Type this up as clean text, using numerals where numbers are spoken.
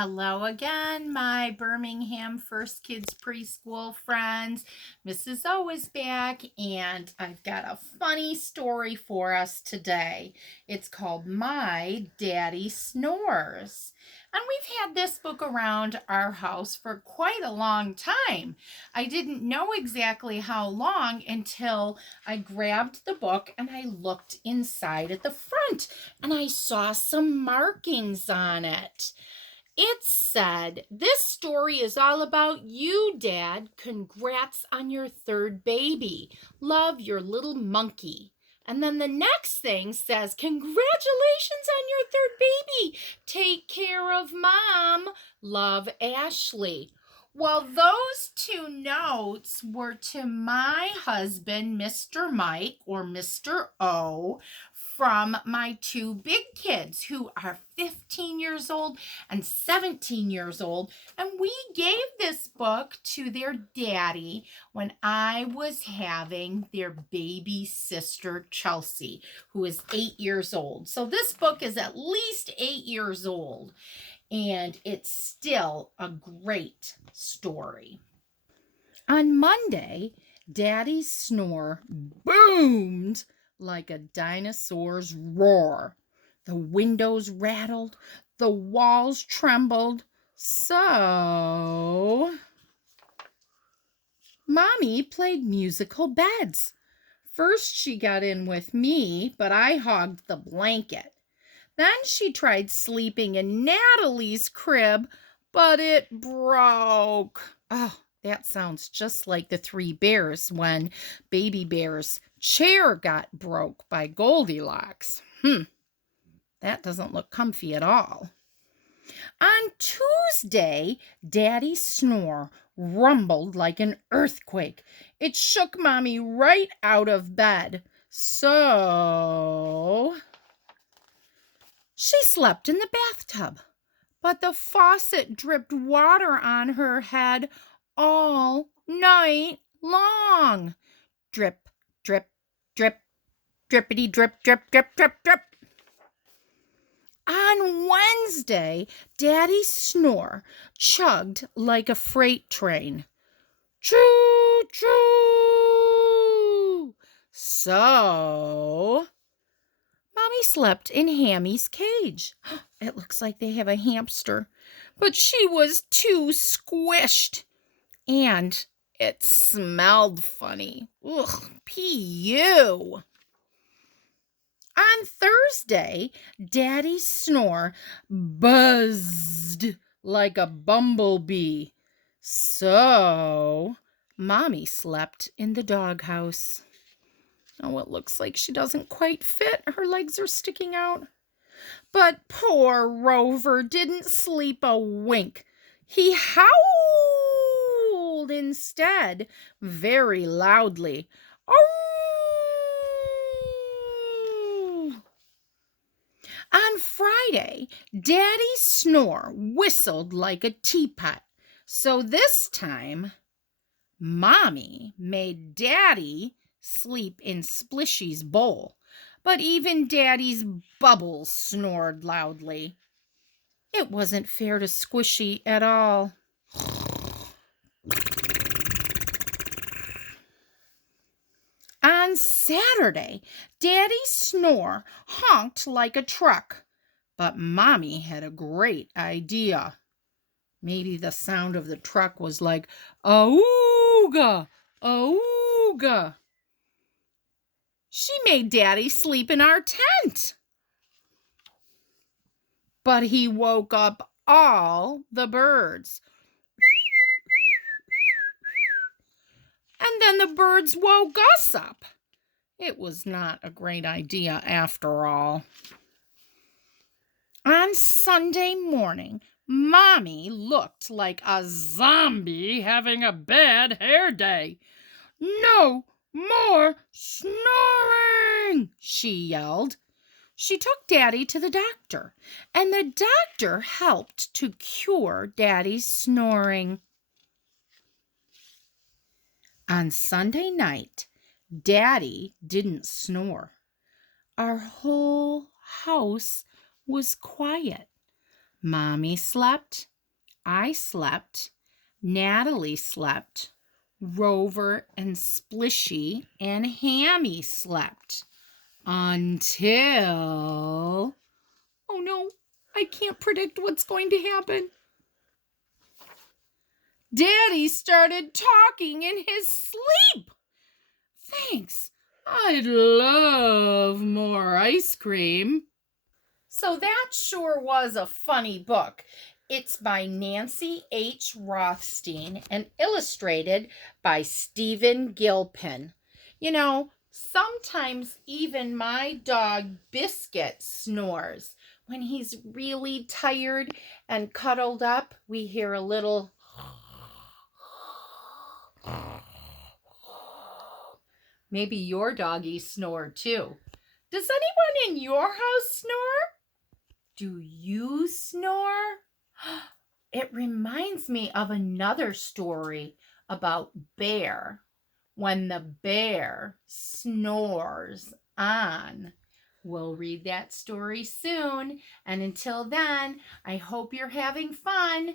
Hello again, my Birmingham First Kids Preschool friends. Mrs. O is back, and I've got a funny story for us today. It's called My Daddy Snores. And we've had this book around our house for quite a long time. I didn't know exactly how long until I grabbed the book and I looked inside at the front and I saw some markings on it. It said, "This story is all about you, Dad. Congrats on your third baby. Love, your little monkey." And then the next thing says, "Congratulations on your third baby. Take care of Mom. Love, Ashley." Well, those two notes were to my husband, Mr. Mike, or Mr. O, from my two big kids who are 15 years old and 17 years old. And we gave this book to their daddy when I was having their baby sister, Chelsea, who is 8 years old. So this book is at least 8 years old, and it's still a great story. On Monday, Daddy's snore boomed like a dinosaur's roar. The windows rattled, the walls trembled. So, Mommy played musical beds. First, she got in with me, but I hogged the blanket. Then she tried sleeping in Natalie's crib, but it broke. Oh, that sounds just like the three bears when Baby Bear's chair got broke by Goldilocks. That doesn't look comfy at all. On Tuesday, Daddy's snore rumbled like an earthquake. It shook Mommy right out of bed. So she slept in the bathtub, but the faucet dripped water on her head all night long. Drip, drip, drip, drippity, drip, drip, drip, drip, drip. On Wednesday, Daddy's snore chugged like a freight train. Choo, choo. So, Mommy slept in Hammy's cage. It looks like they have a hamster, but she was too squished. And it smelled funny. Ugh, P.U. On Thursday, Daddy's snore buzzed like a bumblebee. So, Mommy slept in the doghouse. Oh, it looks like she doesn't quite fit. Her legs are sticking out. But poor Rover didn't sleep a wink. He howled instead, very loudly. Oh! On Friday, Daddy's snore whistled like a teapot. So this time, Mommy made Daddy sleep in Splishy's bowl. But even Daddy's bubbles snored loudly. It wasn't fair to Squishy at all. On Saturday, Daddy's snore honked like a truck. But Mommy had a great idea. Maybe the sound of the truck was like, "Auga, auga." She made Daddy sleep in our tent. But he woke up all the birds. And then the birds woke us up. It was not a great idea after all. On Sunday morning, Mommy looked like a zombie having a bad hair day. "No more snoring!" she yelled. She took Daddy to the doctor, and the doctor helped to cure Daddy's snoring. On Sunday night, Daddy didn't snore. Our whole house was quiet. Mommy slept, I slept, Natalie slept, Rover and Splishy and Hammy slept. Until... Oh no, I can't predict what's going to happen. Daddy started talking in his sleep. Thanks, I'd love more ice cream. So that sure was a funny book. It's by Nancy H. Rothstein and illustrated by Stephen Gilpin. You know, sometimes even my dog Biscuit snores. When he's really tired and cuddled up, we hear a little... Maybe your doggies snore too. Does anyone in your house snore? Do you snore? It reminds me of another story about Bear. When the bear snores on. We'll read that story soon. And until then, I hope you're having fun.